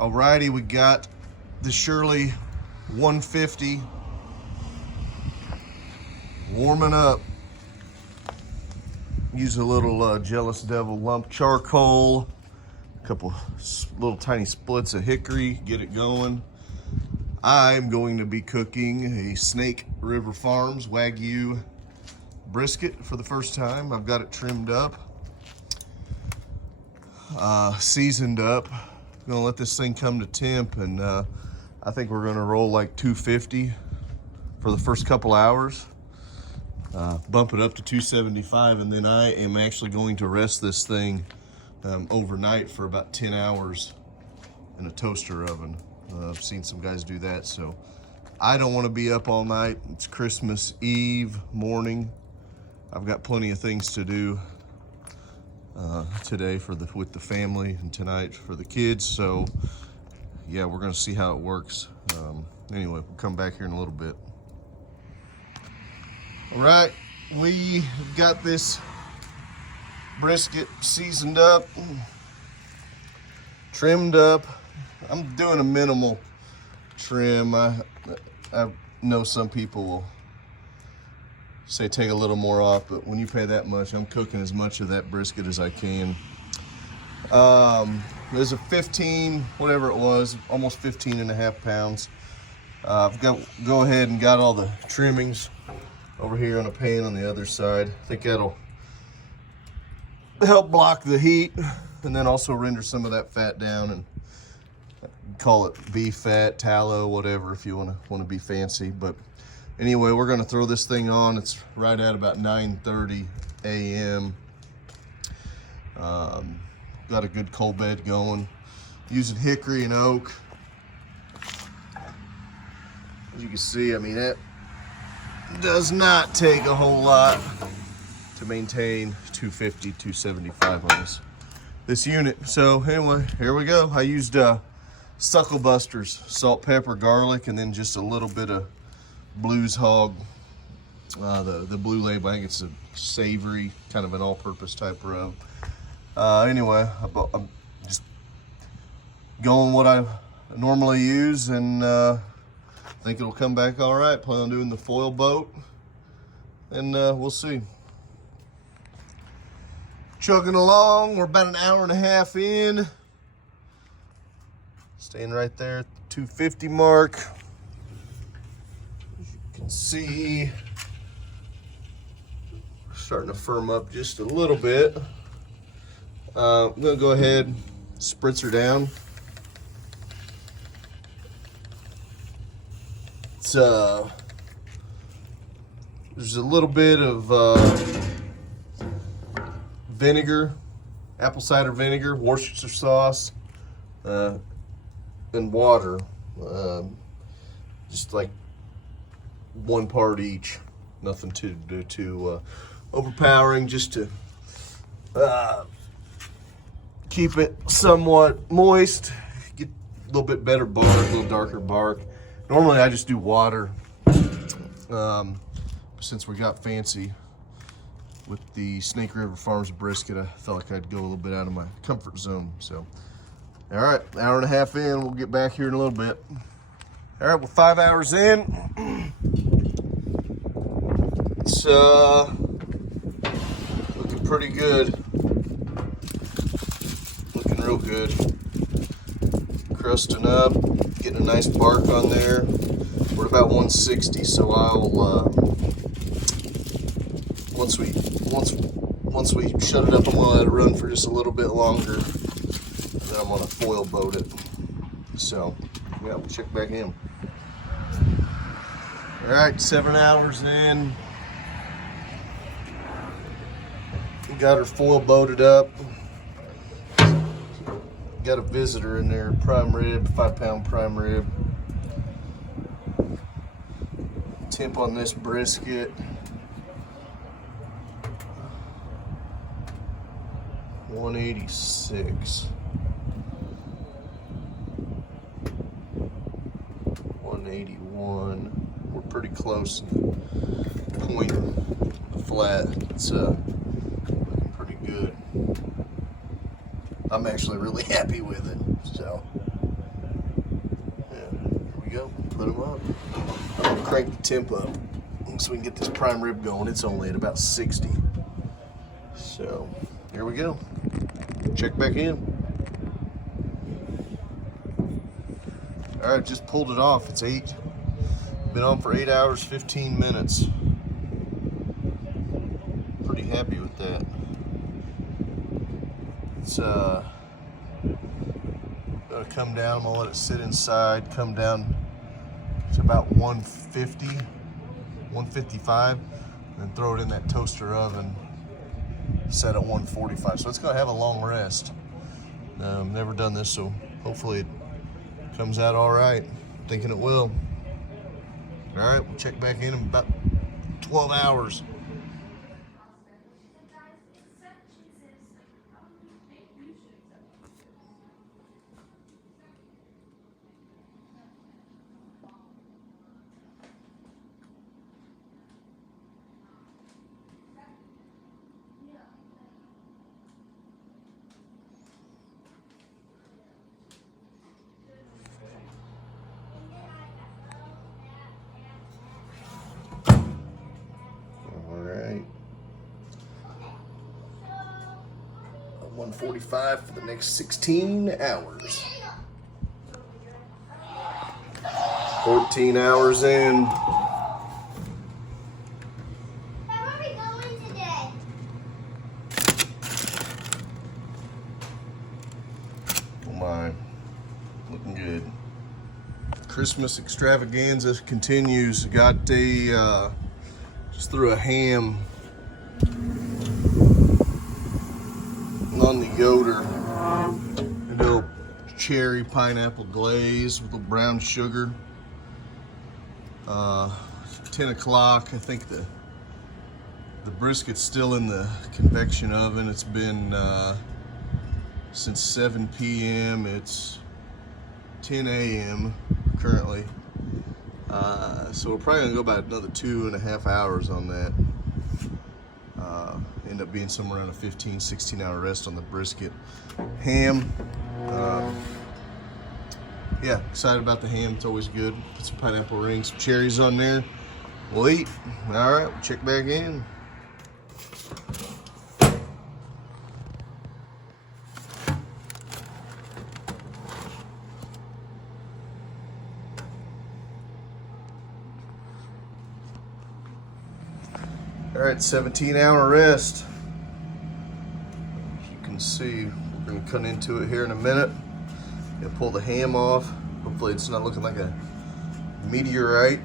Alrighty, we got the Shirley 150 warming up. Use a little Jealous Devil lump charcoal, a couple little tiny splits of hickory, get it going. I'm going to be cooking a Snake River Farms Wagyu brisket for the first time. I've got it trimmed up, seasoned up. I'm gonna let this thing come to temp, and I think we're gonna roll like 250 for the first couple hours. Bump it up to 275, and then I am actually going to rest this thing overnight for about 10 hours in a toaster oven. I've seen some guys do that, so I don't want to be up all night. It's Christmas Eve morning. I've got plenty of things to do today with the family, and tonight for the kids. So yeah, we're gonna see how it works. Anyway, we'll come back here in a little bit. All right, we got this brisket seasoned up, trimmed up. I'm doing a minimal trim. I know some people will say take a little more off, but when you pay that much, I'm cooking as much of that brisket as I can. There's a 15, whatever it was, almost 15 and a half pounds. I've go ahead and got all the trimmings over here on a pan on the other side. I think that'll help block the heat and then also render some of that fat down, and call it beef fat, tallow, whatever, if you want to be fancy. But anyway, we're going to throw this thing on. It's right at about 9:30 a.m. Got a good coal bed going, using hickory and oak. As you can see, I mean, that does not take a whole lot to maintain 250, 275 on this unit. So anyway, here we go. I used Suckle Busters, salt, pepper, garlic, and then just a little bit of Blues Hog, the blue label. I think it's a savory, kind of an all-purpose type rub. Anyway, I'm just going what I normally use, and I think it'll come back all right. Plan on doing the foil boat, and we'll see. Chugging along, we're about an hour and a half in. Staying right there at the 250 mark. As you can see, we're starting to firm up just a little bit. I'm gonna go ahead and spritz her down. It's there's a little bit of vinegar, apple cider vinegar, Worcestershire sauce, and water, just like 1 part each. Nothing too overpowering, just to keep it somewhat moist, get a little bit better bark, a little darker bark. Normally I just do water. Since we got fancy with the Snake River Farms brisket, I felt like I'd go a little bit out of my comfort zone. So, all right, hour and a half in, we'll get back here in a little bit. All right, well, 5 hours in. It's looking pretty good. Looking real good. Crusting up, getting a nice bark on there. We're at about 160, so I'll once we shut it up, I'm gonna let it run for just a little bit longer. Then I'm gonna foil boat it. So yeah, we'll check back in. All right, 7 hours in. We got her foil boated up. Got a visitor in there, prime rib, 5-pound prime rib. Temp on this brisket, 186. 181. We're pretty close. Point flat. It's looking pretty good. I'm actually really happy with it. So put them up. I'm gonna crank the temp up so we can get this prime rib going. It's only at about 60. So here we go. Check back in. All right, just pulled it off. It's 8. Been on for 8 hours, 15 minutes. Pretty happy with that. It's gonna come down. I'm gonna let it sit inside, come down to about 150, 155, and then throw it in that toaster oven, set at 145. So it's gonna have a long rest. Never done this, so hopefully it comes out all right. Thinking it will. All right, we'll check back in about 12 hours. All right. 145 for the next 16 hours. 14 hours in. Where are we going today? Oh my, looking good. Christmas extravaganza continues. Got a, just threw a ham on the Yoder. A little cherry pineapple glaze with a little brown sugar. 10 o'clock, I think the brisket's still in the convection oven. It's been since 7 p.m. It's 10 a.m. currently. So we're probably gonna go about another 2.5 hours on that. End up being somewhere around a 15-16 hour rest on the brisket. Ham, yeah, excited about the ham. It's always good. Put some pineapple rings, some cherries on there. We'll eat. All right, we'll check back in. All right, 17-hour rest. As you can see, we're gonna cut into it here in a minute. Gonna pull the ham off. Hopefully it's not looking like a meteorite.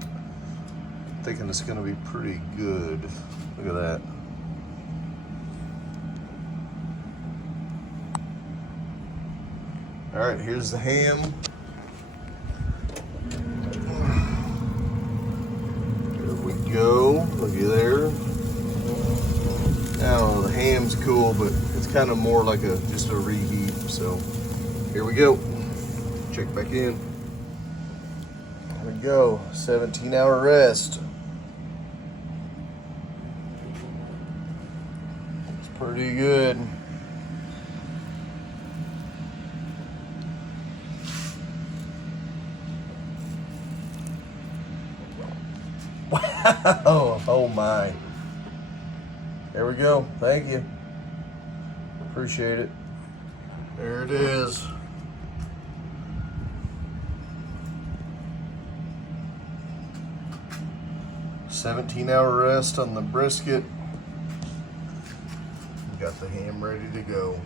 I'm thinking it's gonna be pretty good. Look at that. All right, here's the ham. There we go, looky there. I don't know, the ham's cool, but it's kind of more like just a reheat, so here we go. Check back in. There we go, 17-hour rest. It's pretty good. Wow, oh my. There we go, thank you. Appreciate it. There it is. $17-hour rest on the brisket. Got the ham ready to go.